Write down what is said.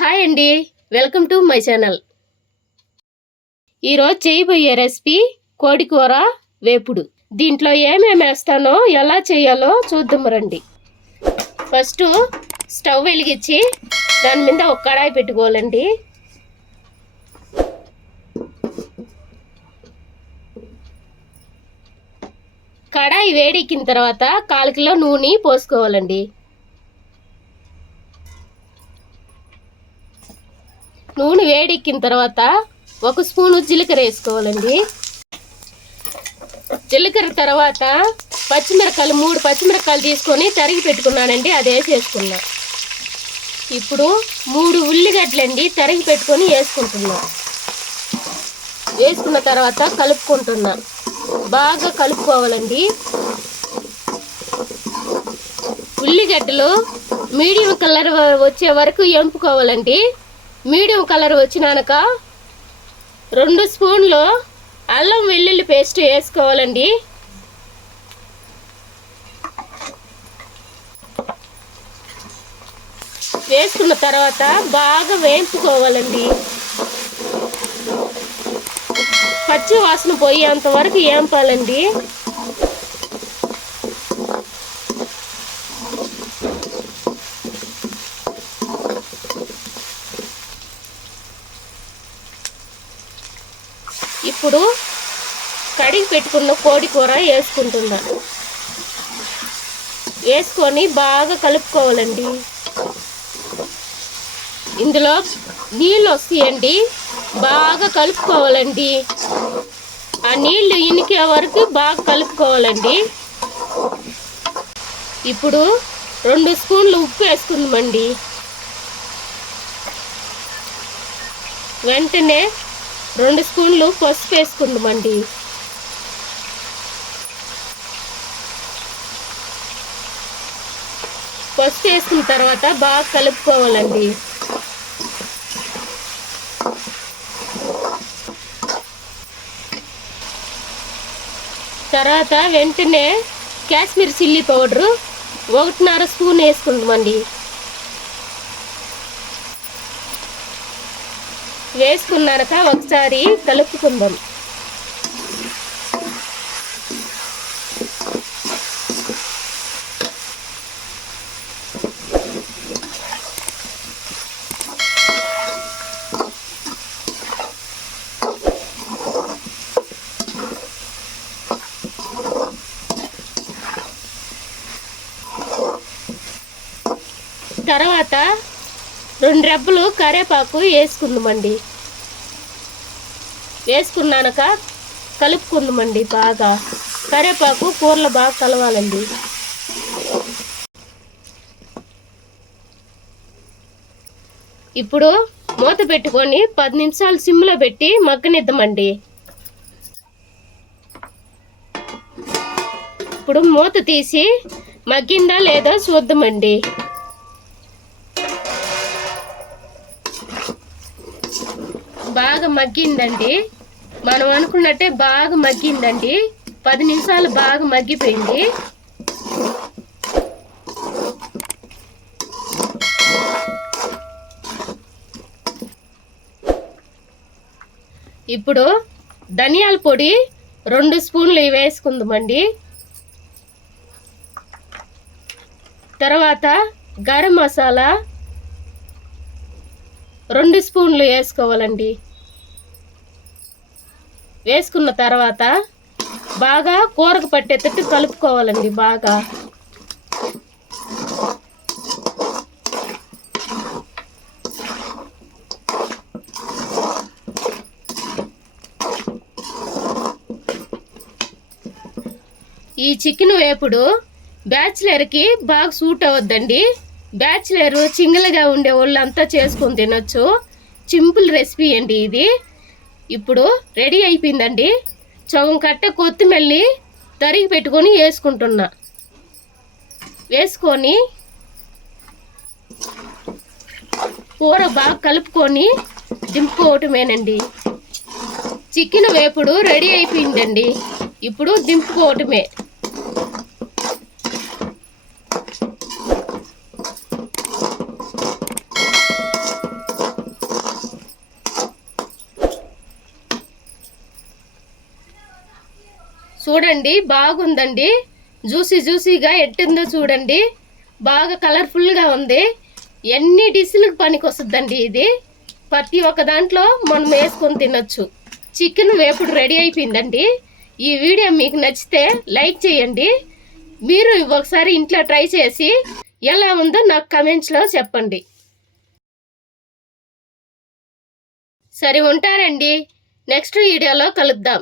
Hi అండి, welcome to my channel. ఈరోజు చేయబోయే రెసిపీ కోడి కూర వేపుడు. దీంట్లో ఏమేమి వేస్తానో ఎలా చేయాలో చూద్దాం రండి. ఫస్ట్ స్టవ్ వెలిగించి దాని మీద ఒక కడాయి పెట్టుకోవాలండి. కడాయి వేడెక్కిన తర్వాత 1/4 కిలో నూనె పోసుకోవాలండి. నూనె వేడెక్కిన తర్వాత 1 స్పూను జీలకర్ర వేసుకోవాలండి. జీలకర్ర తర్వాత పచ్చిమిరపకాయలు 3 పచ్చిమిరపకాయలు తీసుకొని తరిగి పెట్టుకున్నానండి, అది వేసేసుకున్నా. ఇప్పుడు 3 ఉల్లిగడ్డలండి తరిగి పెట్టుకొని వేసుకుంటున్నా. వేసుకున్న తర్వాత కలుపుకుంటున్నా. బాగా కలుపుకోవాలండి. ఉల్లిగడ్డలు మీడియం కలర్ వచ్చే వరకు ఎంపుకోవాలండి. మీడియం కలర్ వచ్చినాక 2 స్పూన్లు అల్లం వెల్లుల్లి పేస్ట్ వేసుకోవాలండి. వేసుకున్న తర్వాత బాగా వేయించుకోవాలండి. పచ్చి వాసన పోయేంత వరకు వేంపాలండి. ఇప్పుడు కడిగి పెట్టుకున్న కోడి కూర వేసుకుంటున్నా. వేసుకొని బాగా కలుపుకోవాలండి. ఇందులో నీళ్ళు వస్తాయండి, బాగా కలుపుకోవాలండి. ఆ నీళ్ళు ఇనికే వరకు బాగా కలుపుకోవాలండి. ఇప్పుడు 2 స్పూన్లు ఉప్పు వేసుకుందామండి. వెంటనే 2 స్పూన్లు పసుపు వేసుకుందామండి. పసుపు వేసుకున్న తర్వాత బాగా కలుపుకోవాలండి. తర్వాత వెంటనే కాశ్మీర్ చిల్లీ పౌడరు 1.5 స్పూన్ వేసుకుందామండి. వేసుకున్నాక ఒకసారి కలుపుకుందాం. తర్వాత 2 రెబ్బలు కరివేపాకు వేసుకుందామండి. వేసుకున్నాక కలుపుకుందామండి. బాగా కరివేపాకు కూరలో బాగా కలవాలండి. ఇప్పుడు మూత పెట్టుకొని 10 నిమిషాలు సిమ్లో పెట్టి మగ్గనిద్దామండి. ఇప్పుడు మూత తీసి మగ్గిందా లేదా చూద్దామండి. బాగా మగ్గిందండి. మనం అనుకున్నట్టే బాగా మగ్గిందండి. 10 నిమిషాలు బాగా మగ్గిపోయింది. ఇప్పుడు ధనియాల పొడి 2 స్పూన్లు వేసుకుందామండి. తర్వాత గరం మసాలా 2 స్పూన్లు వేసుకోవాలండి. వేసుకున్న తర్వాత బాగా కూరకు పట్టేటట్టు కలుపుకోవాలండి. బాగా ఈ చికెన్ వేపుడు బ్యాచిలర్కి బాగా సూట్ అవద్దండి. బ్యాచిలర్ సింగిల్గా ఉండే వాళ్ళు అంతా చేసుకొని తినొచ్చు. సింపుల్ రెసిపీ అండి ఇది. ఇప్పుడు రెడీ అయిపోయిందండి. సగం కట్ట కొత్తిమల్లి తరిగి పెట్టుకొని వేసుకుంటున్నా. వేసుకొని కూర బాగా కలుపుకొని దింపుకోవటమేనండి. చికెన్ వేపుడు రెడీ అయిపోయిందండి. ఇప్పుడు దింపుకోవటమే. చూడండి బాగుందండి, జ్యూసీగా ఎట్టిందో చూడండి, బాగా కలర్ఫుల్గా ఉంది. ఎన్ని డిష్లకు పనికి వస్తుందండి ఇది. ప్రతి ఒక్క దాంట్లో మనం వేసుకొని తినొచ్చు. చికెన్ వేపుడు రెడీ అయిపోయిందండి. ఈ వీడియో మీకు నచ్చితే లైక్ చేయండి. మీరు ఒకసారి ఇంట్లో ట్రై చేసి ఎలా ఉందో నాకు కమెంట్స్లో చెప్పండి. సరే ఉంటారండి, నెక్స్ట్ వీడియోలో కలుద్దాం.